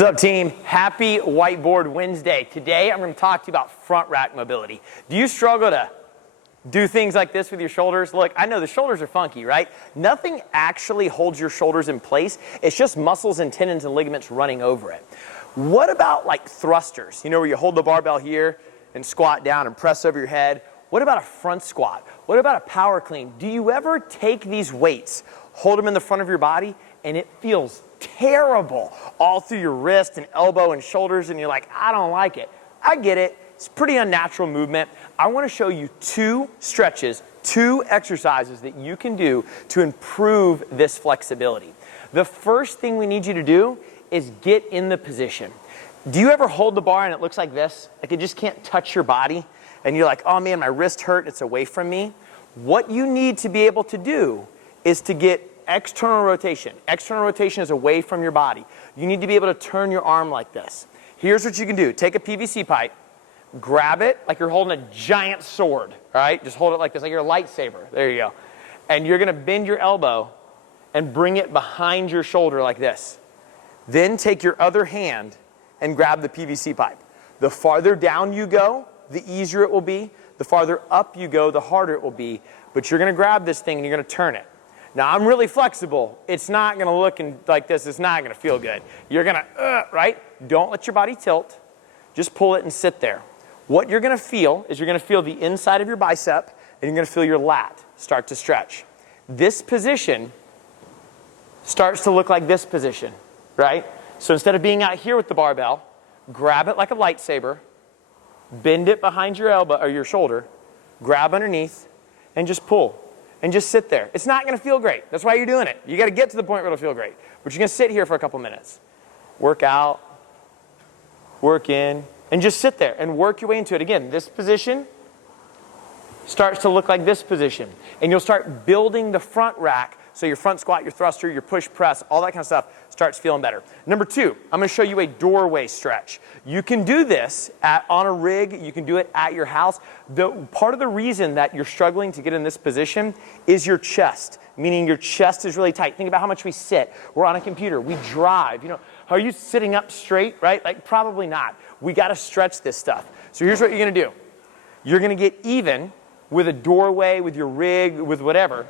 What's up, team? Happy Whiteboard Wednesday. Today I'm going to talk to you about front rack mobility. Do you struggle to do things like this with your shoulders? Look, I know the shoulders are funky, right? Nothing actually holds your shoulders in place. It's just muscles and tendons and ligaments running over it. What about like thrusters? You know, where you hold the barbell here and squat down and press over your head? What about a front squat? What about a power clean? Do you ever take these weights, hold them in the front of your body, and it feels terrible all through your wrist and elbow and shoulders, and you're like, I don't like it? I get it. It's pretty unnatural movement. I want to show you two stretches, two exercises that you can do to improve this flexibility. The first thing we need you to do is get in the position. Do you ever hold the bar and it looks like this? Like it just can't touch your body, and you're like, oh man, my wrist hurt, it's away from me. What you need to be able to do is to get external rotation. External rotation is away from your body. You need to be able to turn your arm like this. Here's what you can do. Take a PVC pipe, grab it like you're holding a giant sword, all right? Just hold it like this, like your lightsaber. There you go. And you're going to bend your elbow and bring it behind your shoulder like this. Then take your other hand and grab the PVC pipe. The farther down you go, the easier it will be. The farther up you go, the harder it will be. But you're going to grab this thing and you're going to turn it. Now, I'm really flexible. It's not going to look like this. It's not going to feel good. You're going to, right? Don't let your body tilt. Just pull it and sit there. What you're going to feel is you're going to feel the inside of your bicep, and you're going to feel your lat start to stretch. This position starts to look like this position, right? So instead of being out here with the barbell, grab it like a lightsaber, bend it behind your elbow or your shoulder, grab underneath, and just pull. And just sit there. It's not going to feel great. That's why you're doing it. You got to get to the point where it'll feel great. But you're going to sit here for a couple minutes. Work out, work in, and just sit there and work your way into it. Again, this position starts to look like this position. And you'll start building the front rack, so your front squat, your thruster, your push press, all that kind of stuff starts feeling better. Number two, I'm going to show you a doorway stretch. You can do this on a rig. You can do it at your house. Part of the reason that you're struggling to get in this position is your chest, meaning your chest is really tight. Think about how much we sit. We're on a computer. We drive. You know, are you sitting up straight, right? Like probably not. We got to stretch this stuff. So here's what you're going to do. You're going to get even with a doorway, with your rig, with whatever.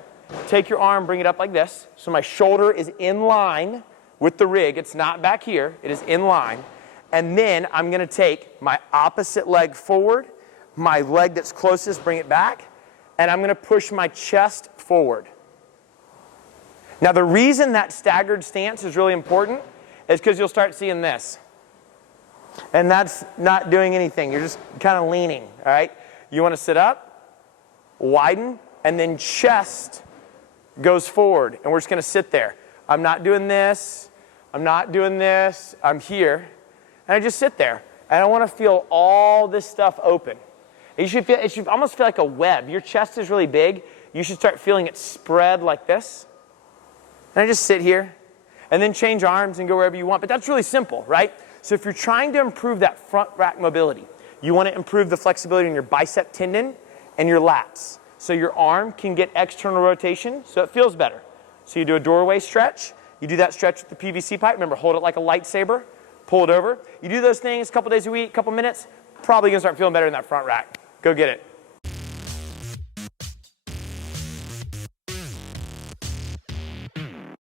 Take your arm, bring it up like this. So my shoulder is in line with the rig. It's not back here. It is in line. And then I'm going to take my opposite leg forward, my leg that's closest, bring it back, and I'm going to push my chest forward. Now the reason that staggered stance is really important is because you'll start seeing this. And that's not doing anything. You're just kind of leaning, all right? You want to sit up, widen, and then chest goes forward, and we're just going to sit there. I'm not doing this. I'm not doing this. I'm here, and I just sit there. And I want to feel all this stuff open. It should almost feel like a web. Your chest is really big. You should start feeling it spread like this. And I just sit here, and then change arms and go wherever you want. But that's really simple, right? So if you're trying to improve that front rack mobility, you want to improve the flexibility in your bicep tendon and your lats. So your arm can get external rotation so it feels better. So you do a doorway stretch. You do that stretch with the PVC pipe. Remember, hold it like a lightsaber. Pull it over. You do those things a couple days a week, a couple minutes, probably going to start feeling better in that front rack. Go get it.